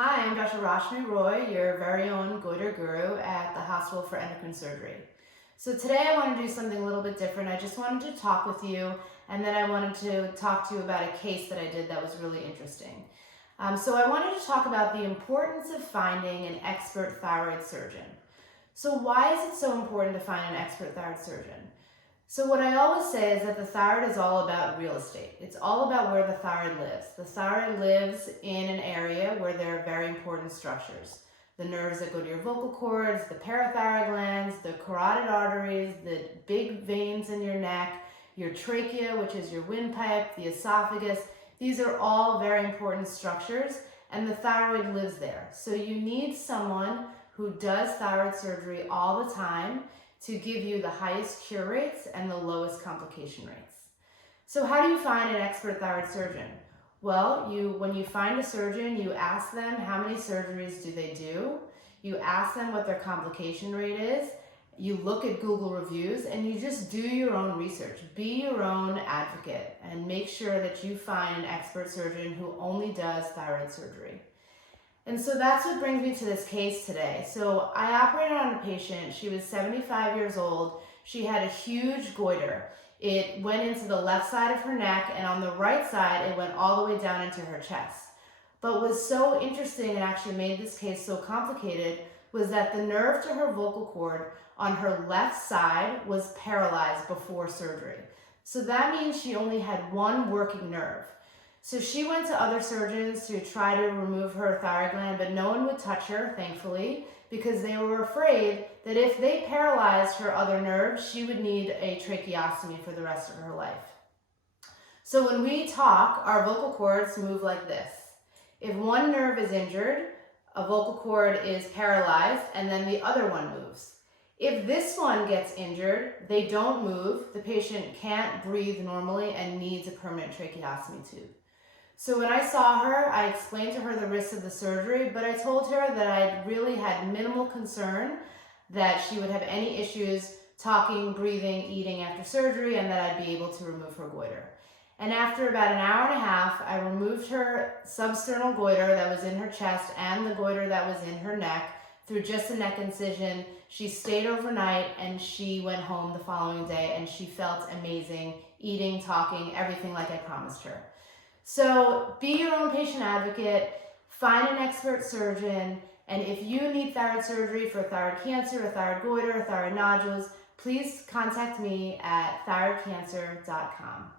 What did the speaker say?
Hi, I'm Dr. Rashmi Roy, your very own Goiter guru at the Hospital for Endocrine Surgery. So today I want to do something a little bit different. I just wanted to talk with you, and then I wanted to talk to you about a case that I did that was really interesting. So I wanted to talk about the importance of finding an expert thyroid surgeon. So why is it so important to find an expert thyroid surgeon? So what I always say is that the thyroid is all about real estate. It's all about where the thyroid lives. The thyroid lives in an area where there are very important structures. The nerves that go to your vocal cords, the parathyroid glands, the carotid arteries, the big veins in your neck, your trachea, which is your windpipe, the esophagus. These are all very important structures, and the thyroid lives there. So you need someone who does thyroid surgery all the time to give you the highest cure rates and the lowest complication rates. So how do you find an expert thyroid surgeon? Well, when you find a surgeon, you ask them how many surgeries do they do, you ask them what their complication rate is, you look at Google reviews, and you just do your own research. Be your own advocate and make sure that you find an expert surgeon who only does thyroid surgery. And so that's what brings me to this case today. So I operated on a patient. She was 75 years old. She had a huge goiter. It went into the left side of her neck, and on the right side, it went all the way down into her chest. But what was so interesting and actually made this case so complicated was that the nerve to her vocal cord on her left side was paralyzed before surgery. So that means she only had one working nerve. So she went to other surgeons to try to remove her thyroid gland, but no one would touch her, thankfully, because they were afraid that if they paralyzed her other nerve, she would need a tracheostomy for the rest of her life. So when we talk, our vocal cords move like this. If one nerve is injured, a vocal cord is paralyzed, and then the other one moves. If this one gets injured, they don't move, the patient can't breathe normally and needs a permanent tracheostomy tube. So when I saw her, I explained to her the risks of the surgery, but I told her that I really had minimal concern that she would have any issues talking, breathing, eating after surgery, and that I'd be able to remove her goiter. And after about an hour and a half, I removed her substernal goiter that was in her chest and the goiter that was in her neck through just a neck incision. She stayed overnight and she went home the following day, and she felt amazing, eating, talking, everything like I promised her. So be your own patient advocate, find an expert surgeon, and if you need thyroid surgery for thyroid cancer, or thyroid goiter, or thyroid nodules, please contact me at thyroidcancer.com.